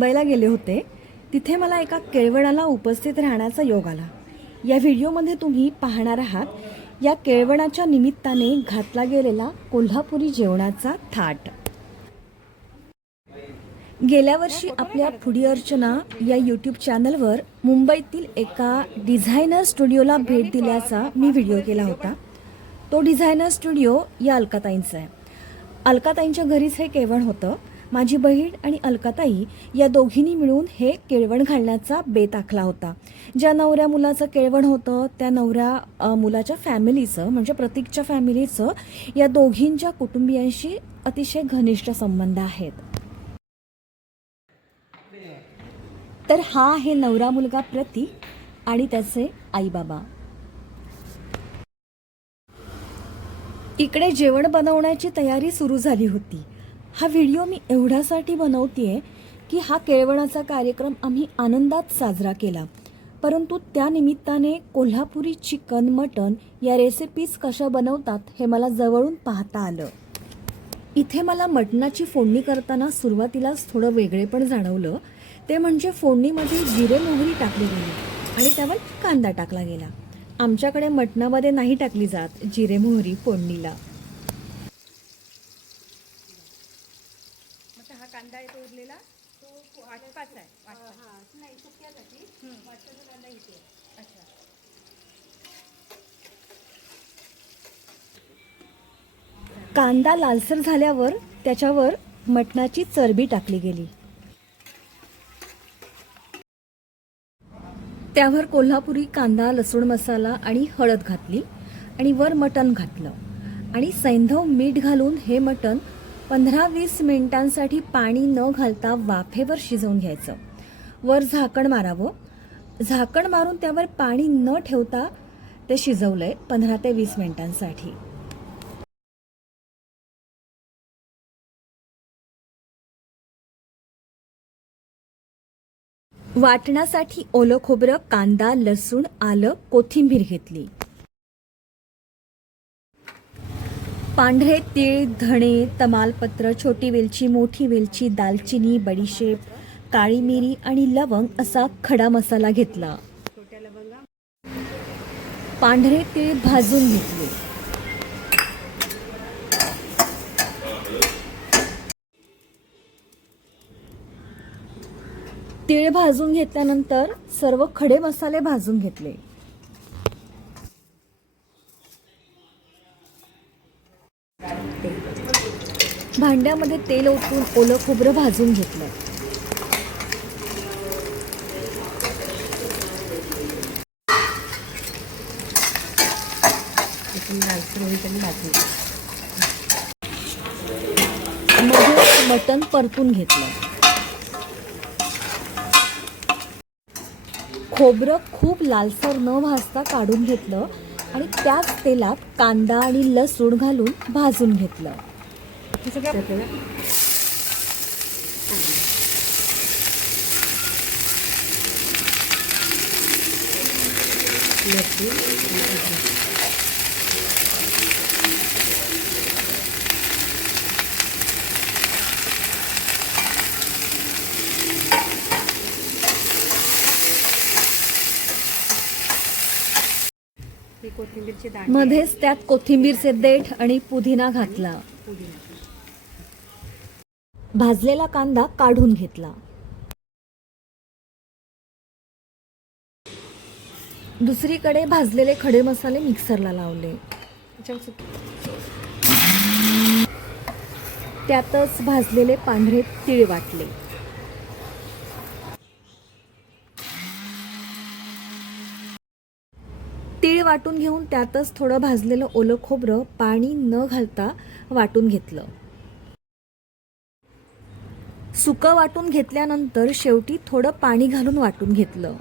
मुंबईला गेले होते तिथे मला एका केळवणाला उपस्थित राहण्याचा योग आला. या व्हिडिओमध्ये तुम्ही पाहणार आहात या केळवणाच्या निमित्ताने घातला गेलेला कोल्हापुरी जेवणाचा थाट. गेल्या वर्षी आपल्या फुडी अर्चना या यूट्यूब चॅनलवर मुंबईतील एका डिझायनर स्टुडिओला भेट दिल्याचा मी व्हिडिओ केला होता. तो डिझायनर स्टुडिओ या अलकाताईंचा आहे. अलकाताईंच्या घरीच हे केळवण होतं. माझी बहीण आणि अलकाताई या दोघींनी मिळून हे केळवण घालण्याचा बेत आखला होता. ज्या नवऱ्या मुलाचं केळवण होतं त्या नवऱ्या मुलाच्या फॅमिलीचं म्हणजे प्रतीकच्या फॅमिलीचं या दोघींच्या कुटुंबियांशी अतिशय घनिष्ठ संबंध आहेत. तर हा आहे नवरा मुलगा प्रतीक आणि त्याचे आईबाबा. इकडे जेवण बनवण्याची तयारी सुरू झाली होती. हा व्हिडिओ मी एवढ्यासाठी बनवतीये की हा केळवणाचा कार्यक्रम आम्ही आनंदात साजरा केला. परंतु त्या निमित्ताने कोल्हापुरी चिकन मटन या रेसिपीज कशा बनवतात हे मला जवळून पाहता आलं. इथे मला मटणाची फोडणी करताना सुरुवातीलाच थोडं वेगळे पण जाणवलं. ते म्हणजे फोडणीमध्ये जिरे मोहरी टाकली गेली आणि त्यावर कांदा टाकला गेला. आमच्याकडे मटणामध्ये नाही टाकली जात जिरे मोहरी फोडणीला हा कांदा आहे तो उरलेला तो वाटपाच आहे वाटपाच नाही सुक्यासाठी वाटपाचा कांदा इथे आहे. अच्छा कांदा लालसर झाल्यावर त्याच्यावर मटणाची चरबी टाकली गेली. त्यावर कोल्हापुरी कांदा लसूण मसाला आणि हळद घातली आणि वर मटण घातलं. आणि सैंधव मीठ घालून हे मटण पंधरा वीस मिनिटांसाठी पाणी न घालता वाफेवर शिजवून घ्यायचं. वर झाकण मारावं. झाकण मारून त्यावर पाणी न ठेवता ते शिजवलंय पंधरा ते वीस मिनिटांसाठी. वाटण्यासाठी ओलं खोबरं कांदा लसूण आलं कोथिंबीर घेतली. पांढरे तीळ धणे तमालपत्र छोटी वेलची मोठी वेलची दालचिनी बडीशेप काळी मिरी आणि लवंग असा खडा मसाला घेतला. पांढरे तीळ भाजून घेतले. तीळ भाजून घेतल्यानंतर सर्व खडे मसाले भाजून घेतले. भांड्यामध्ये तेल ओतून ओलं खोबरं भाजून घेतलं. मध्ये मटण परतून घेतलं. खोबरं खूप लालसर न भाजता काढून घेतलं आणि त्याच तेलात कांदा आणि लसूण घालून भाजून घेतलं. लसूण कोथिंबीरचे दाणे मध्येच त्यात कोथिंबीरचे देठ आणि पुदिना घातला. भाजलेला कांदा काढून घेतला. दुसरीकडे भाजलेले खडे मसाले मिक्सरला लावले. त्यातच भाजलेले पांढरे तीळ वाटले तीळ वाटून घेऊन त्यातच थोडं भाजलेलं ओलं खोबरं पाणी न घालता वाटून घेतलं. सुकं वाटून घेतल्यानंतर शेवटी थोडं पाणी घालून वाटून घेतलं.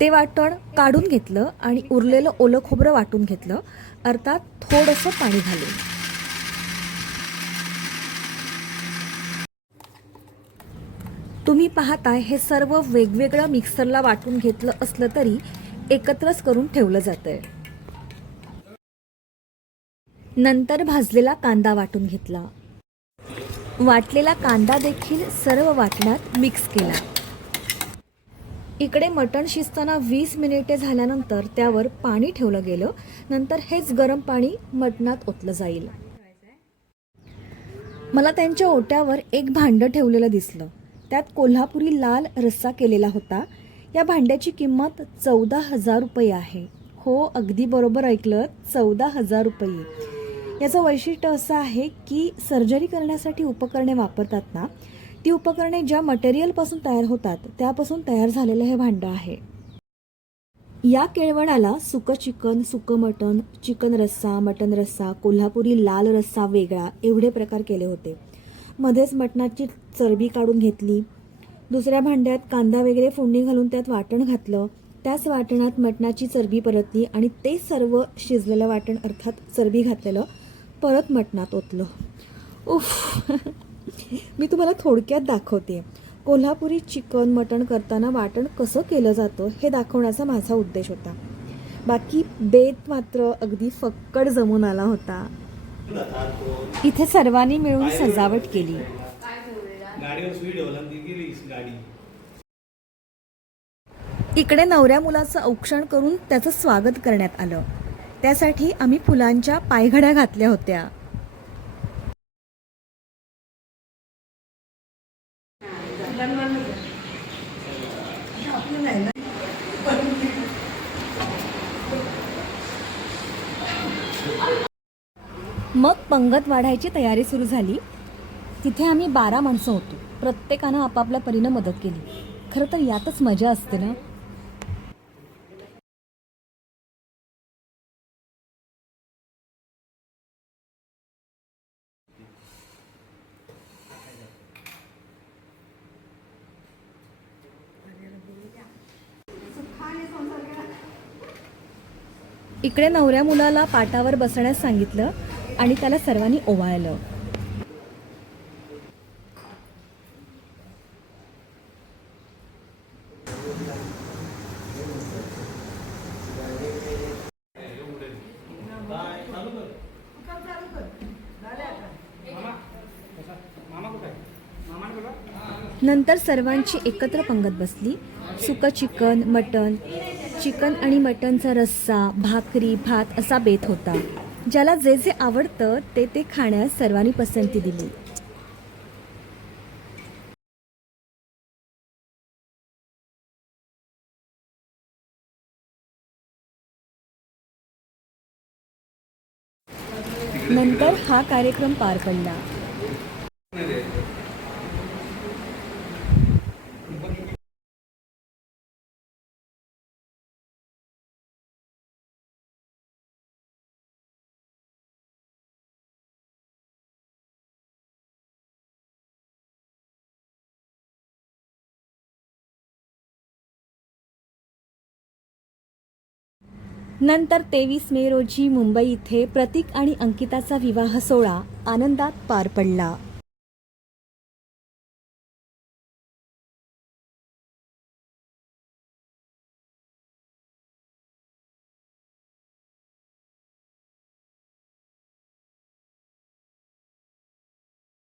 ते वाटण काढून घेतलं आणि उरलेलं ओलं खोबरं वाटून घेतलं. अर्थात थोडंसं पाणी घालून. तुम्ही पाहताय हे सर्व वेगवेगळं मिक्सरला वाटून घेतलं असलं तरी एकत्रच करून ठेवलं जातंय. नंतर भाजलेला कांदा वाटून घेतला. वाटलेला कांदा देखील सर्व वाटणात मिक्स केला. इकडे मटण शिजताना वीस मिनिटे झाल्यानंतर त्यावर पाणी ठेवलं गेलं. नंतर हेच गरम पाणी मटणात ओतलं जाईल. मला त्यांच्या ओट्यावर एक भांडं ठेवलेलं दिसलं. त्यात कोल्हापुरी लाल रस्सा केलेला होता. या भांड्याची किंमत चौदा हजार रुपये आहे. हो अगदी बरोबर ऐकलं. चौदा हजार रुपये. याचं वैशिष्ट्य असं आहे की सर्जरी करण्यासाठी उपकरणे वापरतात ना ती उपकरणे ज्या मटेरियलपासून तयार होतात त्यापासून तयार झालेलं हे भांडं आहे. या केळवणाला सुकं चिकन सुकं मटण चिकन रस्सा मटन रस्सा कोल्हापुरी लाल रस्सा वेगळा एवढे प्रकार केले होते. मध्येच मटणाची चरबी काढून घेतली. दुसऱ्या भांड्यात कांदा वगैरे फोडणी घालून त्यात वाटण घातलं. त्याच वाटणात मटणाची चरबी परतली आणि ते सर्व शिजलेलं वाटण अर्थात चरबी घातलेलं परत मटणात ओतलं. उफ. मी तुम्हाला थोडक्यात दाखवते. कोल्हापुरी चिकन मटण करताना वाटण कसं केलं जातं हे दाखवण्याचा माझा उद्देश होता. बाकी बेत मात्र अगदी फक्कड जमून आला होता. इथे सर्वांनी मिळून सजावट केली. इकडे नवऱ्या मुलाचं औक्षण करून त्याचं स्वागत करण्यात आलं. त्यासाठी आम्ही फुलांच्या पायघड्या घातल्या होत्या. मग पंगत वाढायची तयारी सुरू झाली. तिथे आम्ही बारा माणसं होतो. प्रत्येकानं आपापल्या परीनं मदत केली. खरं तर यातच मजा असते ना? इकडे नवऱ्या मुलाला पाटावर बसण्यास सांगितलं. आणि त्याला सर्वांनी ओवाळलं. नंतर सर्वांची एकत्र पंगत बसली. सुकं चिकन मटण चिकन आणि मटणचा रस्सा भाकरी भात असा बेत होता. ज्याला जे जे आवडतं ते ते खाण्यास सर्वांनी पसंती दिली. नंतर हा कार्यक्रम पार पडला. नंतर तेवीस मे रोजी मुंबई इथे प्रतीक आणि अंकिताचा विवाह सोहळा आनंदात पार पडला.